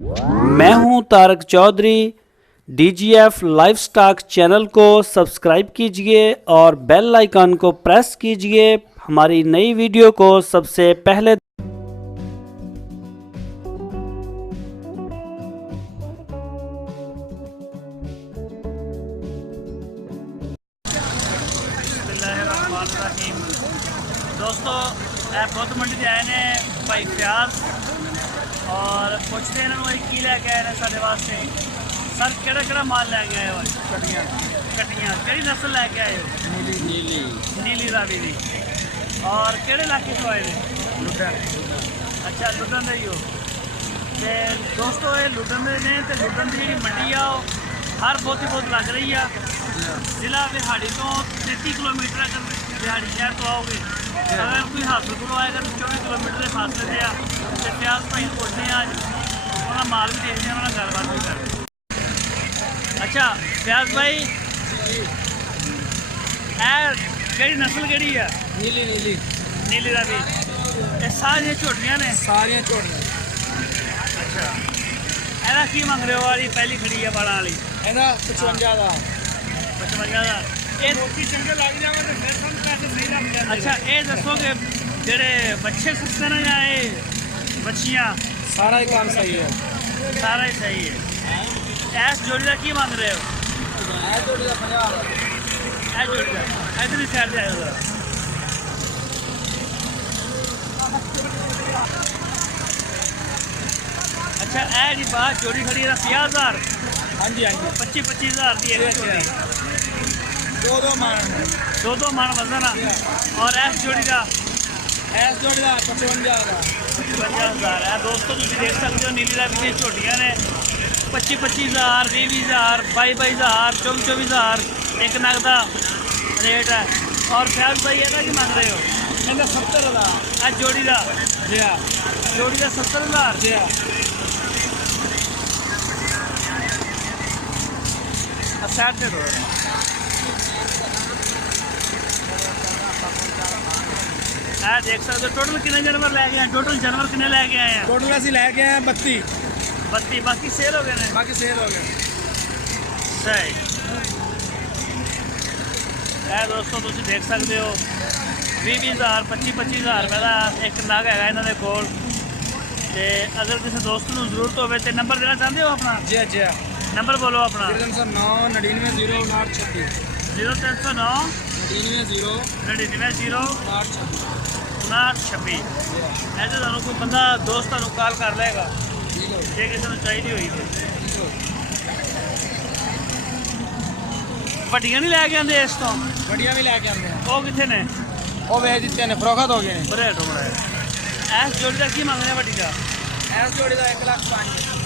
मैं हूं Tarak Chaudhary. DGF livestock channel को सब्सक्राइब कीजिए और बेल आइकन को प्रेस कीजिए हमारी नई वीडियो को सबसे पहले। दोस्तों बुद्ध मंडी से आए ने भाई प्याज और पुछते हैं भाई की लैके आए ने साढ़े वास्ते। सर केड़ा माल लैके आए हो? कटियां केड़ी नस्ल लैके आए हो? नीली रावी दी। और केड़े इलाके तो आए ने? लुडन। अच्छा लुडन दे ही हो। ते दोस्तों ये लुडन दे ने ते लुडन दी जेह्ड़ी मंडी आ हर बहुत लग रही है। जिला बिहाड़ी तो 33 किलोमीटर अगर बिहाड़ी शहर तो आओगे, अगर कोई हासिल को आएगा तो 24 किलोमीटर के फासले से आ। तो प्याज भाई पुछते हैं अज उन्होंने माल भी देखते हैं, उन्होंने गलबात भी करते। अच्छा प्याज भाई केड़ी नस्ल केड़ी है? नीली रावी। ये सारियां झोटियां ने? सारियां झोटियां। अच्छा एदा की मंग रहे हो? वाली पहली खड़ी है बाड़ा वाली ਇਹਦਾ 55 ਦਾ। 55 ਦਾ। ਇਹ ਰੋਟੀ ਚੰਗੇ ਲੱਗ ਜਾਵੇ ਤੇ ਫਿਰ ਸਾਨੂੰ ਪੈਸੇ ਸਹੀ ਲੱਗ ਜਾਂਦੇ। अच्छा ये दसो कि जेड़े बच्चे सस्ते ने या ये बच्चियां? ਸਾਰਾ ਹੀ ਕੰਮ ਸਹੀ ਹੈ। सारा ही सही है। इस जोड़ी का की मांग रहे हो? ਇਹ ਜੋੜੀ ਦਾ 50। इस जोड़ी का इधर ही साइड जाए जरा। अच्छा ए जी बात जोड़ी खड़ी है 50,000। ਹਾਂਜੀ ਹਾਂਜੀ 25,000 की एक जोड़ी। ਦੋ ਮਾਣ ਨੇ। दो मन वजन और इस जोड़ी का ਇਸ ਜੋੜੀ ਦਾ 55 ਦਾ। 55,000 है। दोस्तों तुम देख सकते हो नीली रावी दी झोटियां ने 25,000 20,000 22,000 24,000 एक नग का रेट है। और फैज भाई ਇਹਦਾ ਕੀ ਮੰਗ ਰਹੇ ਹੋ? ਇਹਦਾ 70 ਦਾ। ਇਹ जोड़ी का ਜੀ ਆ। जोड़ी का 70,000। ਜੀ ਆ। साइड से दो। देख सकते हो टोटल कितने जानवर लैके आए? टोटल जानवर कितने लैके आए हैं? ਟੋਟਲ ਅਸੀਂ ਲੈ ਕੇ ਆਏ 32। 32 बाकी सेल हो गए ने? ਬਾਕੀ ਸੇਲ ਹੋ ਗਏ। सही है। दोस्तों तुम देख सकते हो 20,000 25,000 रुपये का एक नग है इन्होंने कोल। ते अगर किसी दोस्त को जरूरत हो तो नंबर देना चाहते हो अपना? ਜੀ ਜੀ। नंबर बोलो अपना। 309 99 0 926। 0309 99 0 99 0 926। 5926। ऐसे ਤੁਹਾਨੂੰ ਕੋਈ ਬੰਦਾ ਦੋਸਤ ਤੁਹਾਨੂੰ ਕਾਲ ਕਰ ਲਏਗਾ ਜੇ ਕਿਸੇ ਨੂੰ ਚਾਹੀਦੀ ਹੋਈ ਤੇ। ਵੱਡੀਆਂ ਨਹੀਂ ਲੈ ਕੇ ਆਉਂਦੇ ਇਸ ਤੋਂ? ਬੜੀਆਂ ਵੀ ਲੈ ਕੇ ਆਉਂਦੇ ਆ। ਉਹ ਕਿੱਥੇ ਨੇ? ਉਹ ਵੇਚ ਦਿੱਤੇ ਨੇ, ਫਰੋਖਤ ਹੋ ਗਏ ਨੇ। ਬਰੇ ਟੋੜਾ ਇਸ ਜੋੜੀ ਦਾ ਕੀ ਮੰਗਦੇ ਵੱਡੀ ਦਾ? ਇਸ ਜੋੜੀ ਦਾ 1,05,000।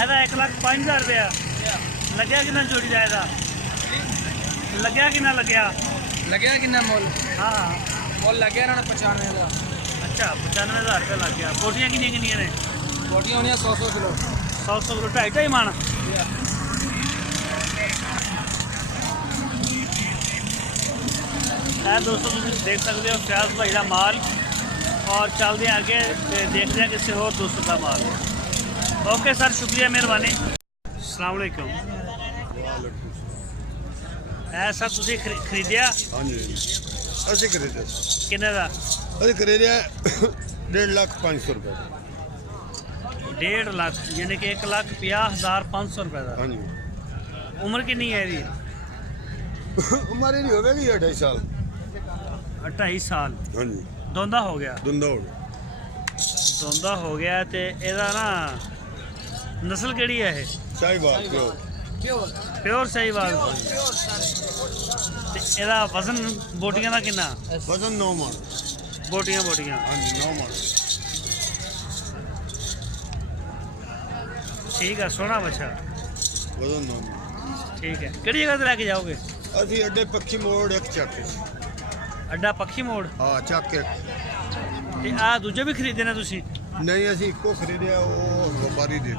ਇਹਦਾ 1,05,000 ਰੁਪਇਆ। ਲੱਗਿਆ ਕਿੰਨਾ ਜੋੜੀ ਦਾ? ਇਹਦਾ ਲੱਗਿਆ ਕਿੰਨਾ ਲੱਗਿਆ? ਲੱਗਿਆ ਕਿੰਨਾ ਮੁੱਲ? ਹਾਂ ਮੁੱਲ ਲੱਗਿਆ ਇਹਨਾਂ ਨੂੰ 95 ਦਾ। ਅੱਛਾ 95,000 ਰੁਪਇਆ ਲੱਗ ਗਿਆ। ਕੋਟੀਆਂ ਕਿੰਨੀਆਂ ਨੇ? ਬੋਟੀਆਂ ਹੋਣੀਆਂ 100 ਕਿਲੋ। 100 ਕਿਲੋ 2.5 ਮਣ। दोस्तों तुम देख सकते हो फ्याज भाई का माल। और चलते हैं आगे देखते हैं किसी और दोस्त का माल। ओके सर शुक्रिया मेहरबानी। अस्सलाम वालेकुम। सर तुसी खरीदिया? हाँ जी ਅਸੀਂ ਖਰੀਦਿਆ। किन्ने का? ਅਸੀਂ ਖਰੀਦਿਆ 1,50,500 रुपये। 1.5 लाख यानी कि 1,50,500 रुपये का। हाँ जी उम्र कितनी है जी? हमारी नहीं होगी 2.5 साल। 2.5 साल। हाँ जी दोंदा हो गया? धुंधा हो गया। दोंदा हो गया। तो ਇਹਦਾ ना नस्ल केड़ी है? साहिवाल प्योर साहिवाल। ਤੇ ਇਹਦਾ ਵਜ਼ਨ ਬੋਟੀਆਂ ਦਾ ਕਿੰਨਾ? वजन 9 मन। ਬੋਟੀਆਂ हाँ जी 9 मन। ਠੀਕ ਹੈ ਸੋਹਣਾ ਬੱਚਾ। वजन 9 मन। ਠੀਕ ਹੈ ਕਿਹੜੀ ਜਗ੍ਹਾ ਤੇ ਲੈ ਕੇ ਜਾਓਗੇ? ਅਸੀਂ ਅੱਡੇ ਪੱਖੀ ਮੋੜ ਇੱਕ ਚੱਕ। ਅੱਡਾ ਪੱਖੀ ਮੋੜ। ਹਾਂ ਚੱਕ ਕੇ। ਤੇ ਆ ਦੂਜੇ ਵੀ ਖਰੀਦੇ ਨੇ ਤੁਸੀਂ? ਨਹੀਂ ਅਸੀਂ ਇੱਕੋ ਖਰੀਦਿਆ ਉਹ ਵਪਾਰੀ ਦੇ।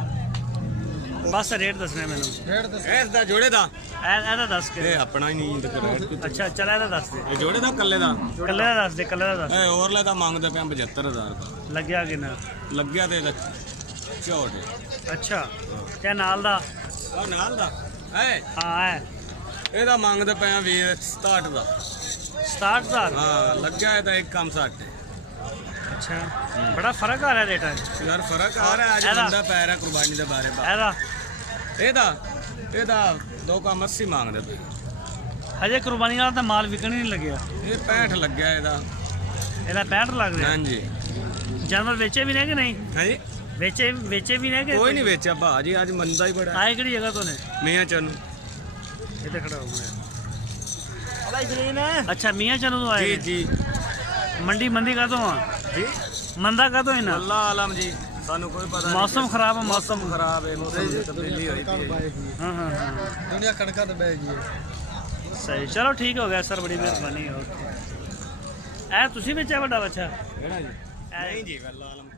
ਬਸ ਰੇਟ ਦੱਸਣਾ ਮੈਨੂੰ। ਰੇਟ ਦੱਸ ਇਸ ਦਾ ਜੋੜੇ ਦਾ ਇਹਦਾ ਦੱਸ ਕੇ। ਇਹ ਆਪਣਾ ਹੀ ਨਹੀਂ ਦੁਕਾਨ ਅੱਛਾ ਚੱਲ ਇਹਦਾ ਦੱਸ ਦੇ। ਇਹ ਜੋੜੇ ਦਾ ਕੱਲੇ ਦਾ ਕੱਲੇ ਦਾ ਦੱਸ ਦੇ, ਕੱਲੇ ਦਾ ਦੱਸ। ਇਹ ਔਰਲੇ ਦਾ ਮੰਗਦੇ ਪਿਆ 75000 ਰੁਪਏ ਲੱਗਿਆ ਕਿੰਨਾ? ਲੱਗਿਆ ਤੇ ਇਹਦਾ ਝੋਟ ਅੱਛਾ ਤੇ ਨਾਲ ਦਾ? ਆ ਨਾਲ ਦਾ ਹਾਂ ਹੈ। ਇਹਦਾ ਮੰਗਦੇ ਪਿਆ 67 ਦਾ 67,000। ਹਾਂ ਲੱਗਿਆ ਇਹਦਾ ਇੱਕ ਕੰਮ 60 ਅੱਛਾ ਬੜਾ ਫਰਕ ਆ ਰਿਹਾ ਰੇਟਾਂ 'ਚ। ਯਾਰ ਫਰਕ ਆ ਰਿਹਾ ਅੱਜ ਇਹਦਾ? ਬੰਦਾ ਪੈ ਰਿਹਾ ਕੁਰਬਾਨੀ ਦੇ ਬਾਰੇ ਇਹਦਾ ਇਹਦਾ 2 ਕੰਮ 80 ਮੰਗਦੇ ਪਏ ਹਜੇ ਕੁਰਬਾਨੀ ਵਾਲਾ ਤਾਂ ਮਾਲ ਵਿਕਣ ਹੀ ਨਹੀਂ ਲੱਗਿਆ। ਇਹ 65 ਲੱਗਿਆ ਇਹਦਾ। ਇਹਦਾ 65 ਲੱਗ ਰਿਹਾ। ਹਾਂਜੀ ਜਾਨਵਰ ਵੇਚੇ ਵੀ ਨੇ ਕਿ ਨਹੀਂ? ਹਾਂਜੀ ਵੇਚੇ ਵੀ ਨੇ ਕਿ ਕੋਈ ਨਹੀਂ ਵੇਚਿਆ ਭਾਜੀ ਅੱਜ ਮੰਦਾ ਹੀ ਬੜਾ ਆਏ ਕਿਹੜੀ ਜਗ੍ਹਾ ਤੋਂ ਨੇ? ਮੀਆਂ ਚੰਨੂ ਇੱਥੇ ਖੜਾ ਹੋ ਗਿਆ। ਅੱਛਾ ਮੀਆਂ ਚੰਨੂ ਤੋਂ ਆਏ ਜੀ ਨੇ। ਜੀ ਮੰਡੀ ਕਾਹਤੋਂ ਆ? ਜੀ ਮੰਦਾ ਕਾਹਤੋਂ ਇਹਨਾਂ? ਅੱਲਾ ਆਲਮ ਜੀ ਸਾਨੂੰ ਕੋਈ ਪਤਾ ਨਹੀਂ। ਮੌਸਮ ਖਰਾਬ ਆ। ਮੌਸਮ ਖਰਾਬ ਹੈ ਮੌਸਮ ਦੀ ਤਬਦੀਲੀ ਹੋਈ ਪਈ ਹੈ। ਹਾਂ ਹਾਂ ਹਾਂ ਦੁਨੀਆ ਕਣਕਾਂ ਤੇ ਬਹਿ ਗਈ ਸਹੀ। ਚਲੋ ਠੀਕ ਹੋ ਗਿਆ ਸਰ, ਬੜੀ ਮਿਹਰਬਾਨੀ। ਓਕੇ। ਇਹ ਤੁਸੀਂ ਵੇਚਿਆ ਵੱਡਾ ਬੱਚਾ? ਕਿਹੜਾ ਜੀ ਨਹੀਂ ਜੀ ਅੱਲਾ ਆਲਮ